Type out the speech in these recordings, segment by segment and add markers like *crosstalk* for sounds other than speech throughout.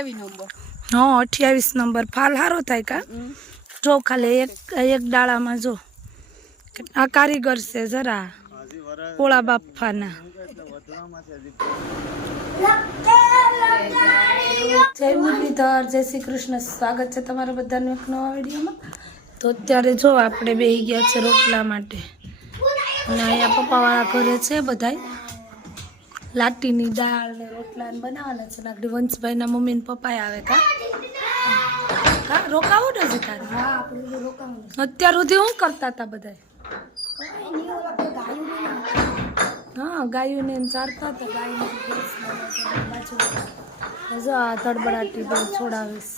અઠ્યાવીસ નંબર. હા અઠ્યાવીસ નંબર. ફાલ સારો થાય કા? જો ખાલી એક એક ડાળામાં જો. આ કારીગર છે જરા. પોળા બાપાના જય મુરલીધર જય શ્રી કૃષ્ણ. સ્વાગત છે તમારા બધાનું એક નવા વિડીયોમાં. તો અત્યારે જો આપણે બેહી ગયા છે રોટલા માટે. અને અહીંયા પપ્પાવાળા ઘરે છે બધાય. લાટીની દાળ ને રોટલા ને બનાવવાના છે. લાકડી વંશભાઈના મમ્મી ને પપ્પા આવે કા? હા રોકાવું ને છે તારે? અત્યાર સુધી શું કરતા હતા બધા હા ગાયોને એમ ચારતા હતા બાજુ જો આ તડબડાટી છોડાવીશ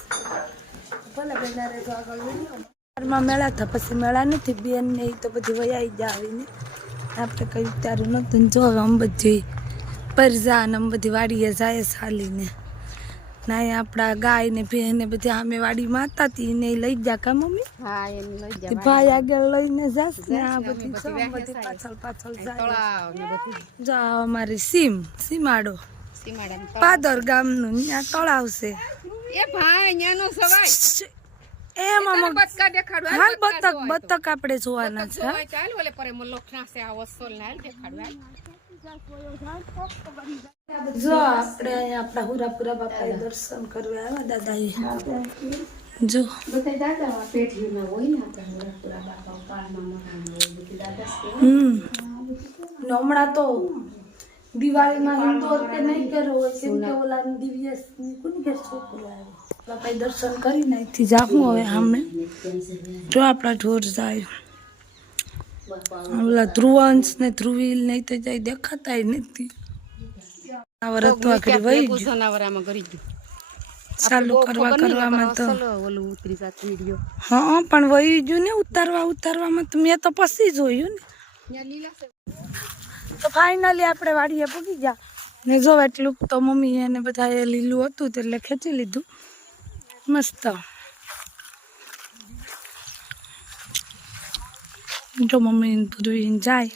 ભલે પહેલા રે તો આગળ વિડીયોમાં મેળા હતા પછી મેળા નથી. બેન ને તો બધી વયા જ આવીને આપણે કઈ ત્યારે નતું ને જો હવે અંબજી પરજા ને બધી વાડીએ જાય સાલીને. નાય આપણા ગાય ને ભેહ ને બધી અમે વાડી માતા હતી ને લઈ જા કા મમ્મી? હા એમ લઈ જા ભાઈ આગળ લઈને જાસ ને આ બધી પાછળ પાછળ જાય. તળાવ ને બધું. જો આ અમારી સીમ સીમાડો. પાદર ગામનું ત્યાં તળાવ છે. એ ભાઈ ન્યાનો સવાય. દેખાડવા હાલ બતક બતક આપણે જોવાના છે ઓલે પરે આ ને દેખાડવા. જો આપણે આપણા હુરાપુરા બાપા દર્શન કરવા આવ્યા દાદા જો. હમ. ને હમણાં તો દિવાળીમાં હિન્દુ કે નહીં કર્યો હોય, કેમ કે ઓલા દિવ્ય કોની ઘેર છોકરો આવ્યો? દર્શન કરી નાખી જાવું હવે સામે. જો આપણા ઢોર જાય. ઓલા ધ્રુવાંશ ને ધ્રુવીલ ને તો જાય દેખાતા નથી. વહી ગયું. જનાવરામાં કરી ગયું ચાલુ કરવા કરવામાં તો. ઓલું ઉતરી જાત વીડિયો. હા પણ વહી ગયું ને ઉતારવા ઉતારવામાં તો મેં તો પછી જોયું ને. તો ફાઇનલી આપણે વાડીએ પૂગી ગયા. ને જો એટલું તો મમ્મી એને બધા એ લીલું હતું એટલે ખેંચી લીધું. મસ્ત. જો મમ્મી પૂરવીને જાય.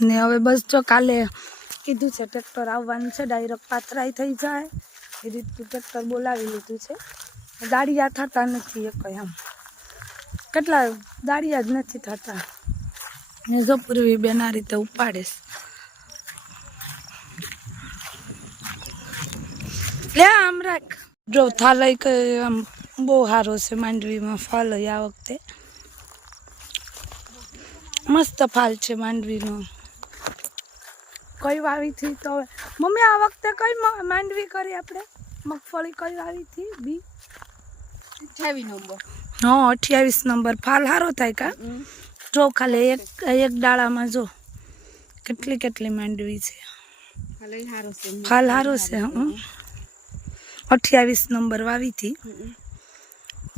ને હવે બસ જો કાલે કીધું છે ટ્રેક્ટર આવવાનું છે ડાયરેક્ટ પાથરાઈ થઈ જાય. એ રીતનું ટ્રેક્ટર બોલાવી લીધું છે. દાડિયા થતા નથી એક એમ. કેટલા દાડિયા જ નથી થતા. ને જો પૂર્વી બેન આ રીતે ઉપાડીશ. લે આમ રાખ. જો થાલય આમ બહુ સારો છે માંડવીમાં ફળ આ વખતે. મસ્ત ફાલ છે માંડવીનો. કઈ વાવી થી તો હવે? મમ્મી આ વખતે કઈ માંડવી કરી આપણે? મગફળી કઈ વાવી હતી બી? અઠ્યાવીસ નંબર. હા અઠ્યાવીસ નંબર. ફાલ સારો થાય કા? જો ખાલી એક એક ડાળામાં જો. કેટલી કેટલી માંડવી છે. હાલે હારો છે. ફાલ સારો છે હં. અઠ્યાવીસ નંબર વાવી હતી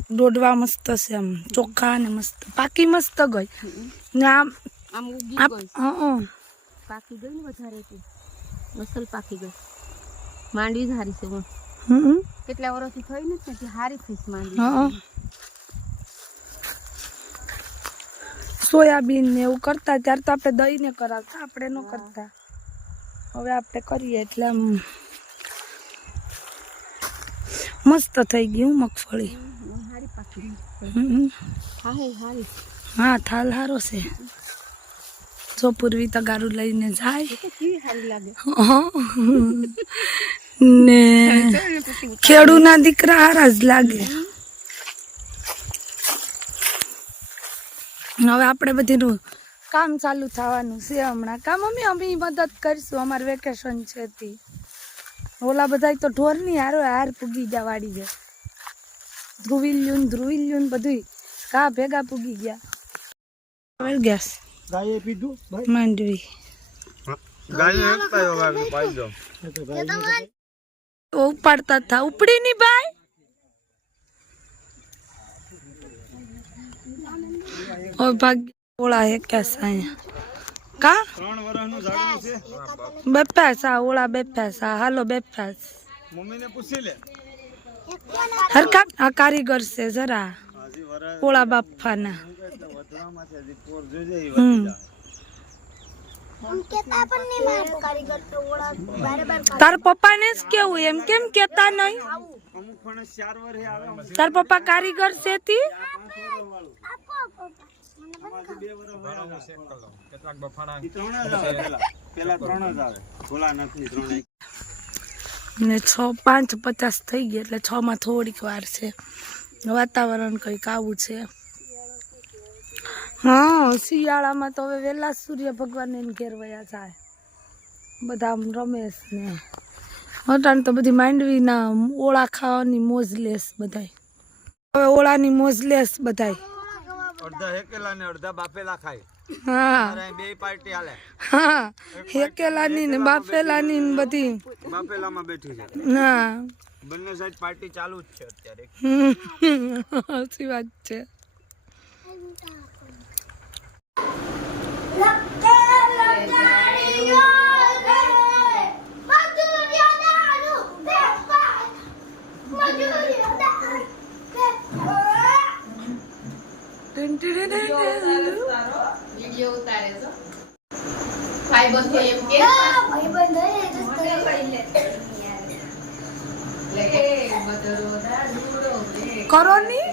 દોડવા મસ્ત છે આમ ચોખ્ખા ને મસ્ત પાકી મસ્ત ગઈ. ને આમ આમ ઉગી આપ ગઈ. હં પાકી ગઈ ને વધારે અસલ પાકી ગઈ. માંડવી સારી છે હું કેટલા વર્ષથી થઈ ને કે હારી થઈ છે માંડવી? સોયાબીન ને એવું કરતા ત્યારે તો આપણે દહીં ને કરાવતા આપણે ન કરતા. હવે આપણે કરીએ એટલે આમ મસ્ત થઈ ગયું મગફળી. હા હારી થાલ સારો છે. જો પૂર્વી તગારું લઈને જાય. હારી *laughs* ને ખેડૂના દીકરા હારા જ લાગે. હવે આપણે બધીનું કામ ચાલુ થવાનું છે હમણાં. કામ અમે અમે મદદ કરીશું. અમારે વેકેશન છે ઓલા બધા તો ઢોરની હારો હાર પૂગી ગયા વાડી જાય ધ્રુવિલ્યુન ધ્રુવિલ્યુન બધું કા ભેગા પૂગી ગયા. ગેસ. ગાયે પીધું ભાઈ? માંડવી. ઉપાડતા હતા. ઉપડી ની ભાઈ ઓ ભાગ ઓળા હે કેસા કા? બે પૈસા ઓળા બે પૈસા હાલો બે પૈસા મમ્મીને પૂછી લે. હરકા આ કારીગર છે જરા. પોળા બાફાના તાર પપ્પાને જ કેવું એમ? કેમ કેતા નહીં? તાર પપ્પા કારીગર છે તી? પેલા ત્રણ જ આવે. ભોલા નથી ત્રણ. ને છ, પાંચ પચાસ થઈ ગયા એટલે છ માં થોડીક વાર છે. વાતાવરણ કંઈક આવું છે. હા, શિયાળામાં તો હવે વહેલા સૂર્ય ભગવાન એને ઘેર વયા જાય બધા રમેશ ને. અટાણ તો બધી માંડવીના ઓળા ખાવાની મોજ લેસ બધાય. હવે ઓળાની મોજ લેસ બધાય. અડધા હેકેલા ને અડધા બાપેલા ખાય. હા. બે પાર્ટી હાલે. હા. એકેલાની ને બાફેલાની ને બધી. બાફેલામાં બેઠી છે. હા બંને સાઈડ પાર્ટી ચાલુ જ છે અત્યારે. સાચી વાત છે. વીડિયો ઉતારે છો. ભાઈ બંધો એમ કે. એટલે કે બદરો દાડુડો રે કરો ની?